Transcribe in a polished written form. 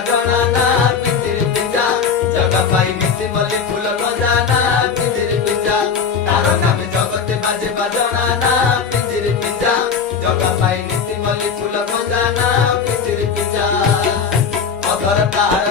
बाजणा ना पिंजिर पिंजा जगा पाई नीति मल्ली फूल खजाना पिंजिर पिंजा तारो नाम जगते बाजे बाजणा ना पिंजिर पिंजा जगा पाई नीति मल्ली फूल खजाना पिंजिर पिंजा अधर तार